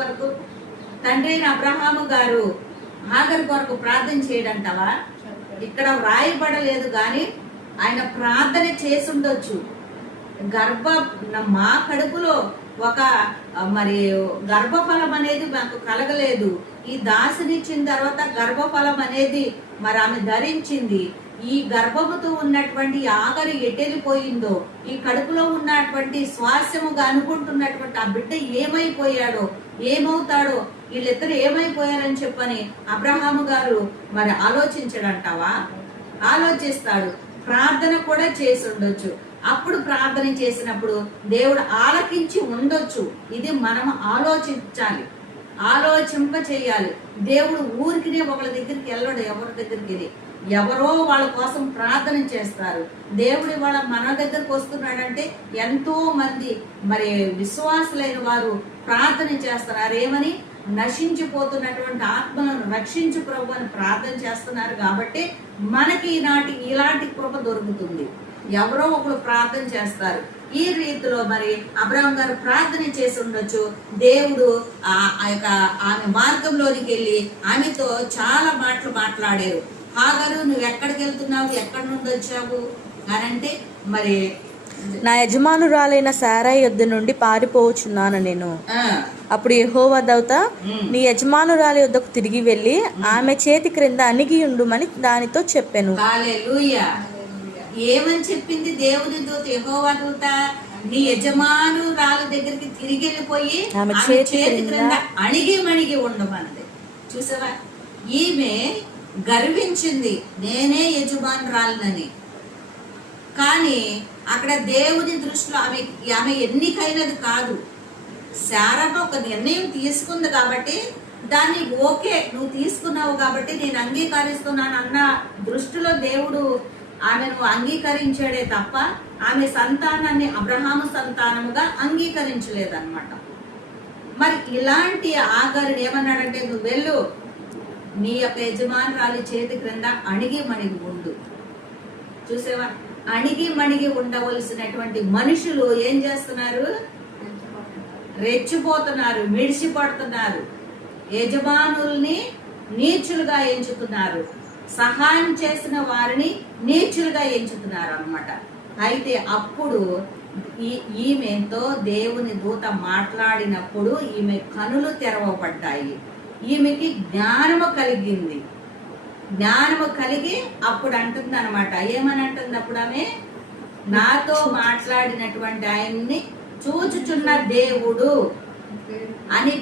కొరకు తండ్రి అయిన అబ్రహాము గారు హాగరు కొరకు ప్రార్థన చేయడంటావా? ఇక్కడ వ్రాయబడలేదు, కానీ ఆయన ప్రార్థన చేసుండొచ్చు. మా కడుపులో ఒక మరి గర్భఫలం అనేది మాకు కలగలేదు. ఈ దాసినిచ్చిన తర్వాత గర్భఫలం అనేది మరి ఆమె ధరించింది. ఈ గర్భముతో ఉన్నటువంటి ఆగరు ఎటెళ్ళిపోయిందో, ఈ కడుపులో ఉన్నటువంటి స్వాస్యముగా అనుకుంటున్నటువంటి ఆ బిడ్డ ఏమైపోయాడో, ఏమవుతాడో, వీళ్ళిద్దరు ఏమైపోయారని చెప్పని అబ్రహాము గారు మరి ఆలోచించడంటావా? ఆలోచిస్తాడు. ప్రార్థన కూడా చేసి ఉండొచ్చు. అప్పుడు ప్రార్థన చేసినప్పుడు దేవుడు ఆలకించి ఉండొచ్చు. ఇది మనం ఆలోచించాలి, ఆలోచింప చేయాలి. దేవుడు ఊరికినే ఒకళ్ళ దగ్గరికి వెళ్ళడు, ఎవరి దగ్గరికి. ఎవరో వాళ్ళ కోసం ప్రార్థన చేస్తారు. దేవుడు వాళ్ళ మన దగ్గరకు వస్తున్నాడంటే ఎంతో మంది మరి విశ్వాసులైన వారు ప్రార్థన చేస్తున్నారు. ఏమని? నశించిపోతున్నటువంటి ఆత్మలను రక్షించు ప్రభు అని ప్రార్థన చేస్తున్నారు. కాబట్టి మనకి ఈనాటి ఇలాంటి కృప దొరుకుతుంది. ఎవరో ఒకరు ప్రార్థన చేస్తారు. ఈ రీతిలో మరి అబ్రహాం గారు ప్రార్థన చేసి ఉండొచ్చు. దేవుడు ఆమె మార్గంలోనికి వెళ్ళి ఆమెతో చాలా మాటలు మాట్లాడారు. హాగరు, నువ్వు ఎక్కడికి వెళ్తున్నావు, ఎక్కడి నుండి వచ్చావు అని అంటే, మరి నా యజమానురాలైన శారయి యొద్ద నుండి పారిపోవచ్చున్నాను నేను. అప్పుడు యెహోవా దూత, నీ యజమానురాలి యొద్దకు తిరిగి వెళ్ళి ఆమె చేతి క్రింద అణిగి ఉండుమని దానితో చెప్పెను. హల్లెలూయా. ఏమని చెప్పింది దేవుని దూత, యెహోవా దూత? నీ యజమానురాలు దగ్గరికి తిరిగి వెళ్ళిపోయి ఆమె చేతి క్రింద అణిగి మణిగి ఉండమన్నది. చూసావా? ఈమె గర్వించింది, నేనే యజమానురాలనని. కానీ అక్కడ దేవుని దృష్టిలో ఆమె ఎన్నికైనది కాదు. శారమ్మ ఒక నిర్ణయం తీసుకుంది కాబట్టి దాన్ని ఓకే, నువ్వు తీసుకున్నావు కాబట్టి నేను అంగీకరిస్తున్నాను అన్న దృష్టిలో దేవుడు ఆమెను అంగీకరించాడే తప్ప ఆమె సంతానాన్ని అబ్రహాము సంతానముగా అంగీకరించలేదన్నమాట. మరి ఇలాంటి ఆగరుడు ఏమన్నాడంటే, నువ్వు వెళ్ళు, నీ యొక్క యజమానురాలి చేతి క్రింద అణిగి మణిగి ఉండు. చూసేవా? అణిగి మణిగి ఉండవలసినటువంటి మనుషులు ఏం చేస్తున్నారు? రెచ్చిపోతున్నారు, మిడిసిపడుతున్నారు, యజమానుల్ని నీచులుగా ఎంచుతున్నారు, సహాయం చేసిన వారిని నీచులుగా ఎంచుతున్నారు అన్నమాట. అయితే అప్పుడు ఈమెతో దేవుని దూత మాట్లాడినప్పుడు ఈమె కనులు తెరవబడ్డాయి. ఈమెకి జ్ఞానము కలిగింది. జ్ఞానము కలిగి అప్పుడు అంటుంది అనమాట. ఏమని అంటుంది అప్పుడు ఆమె? నాతో మాట్లాడినటువంటి ఆయన్ని చూచుచున్న దేవుడు అని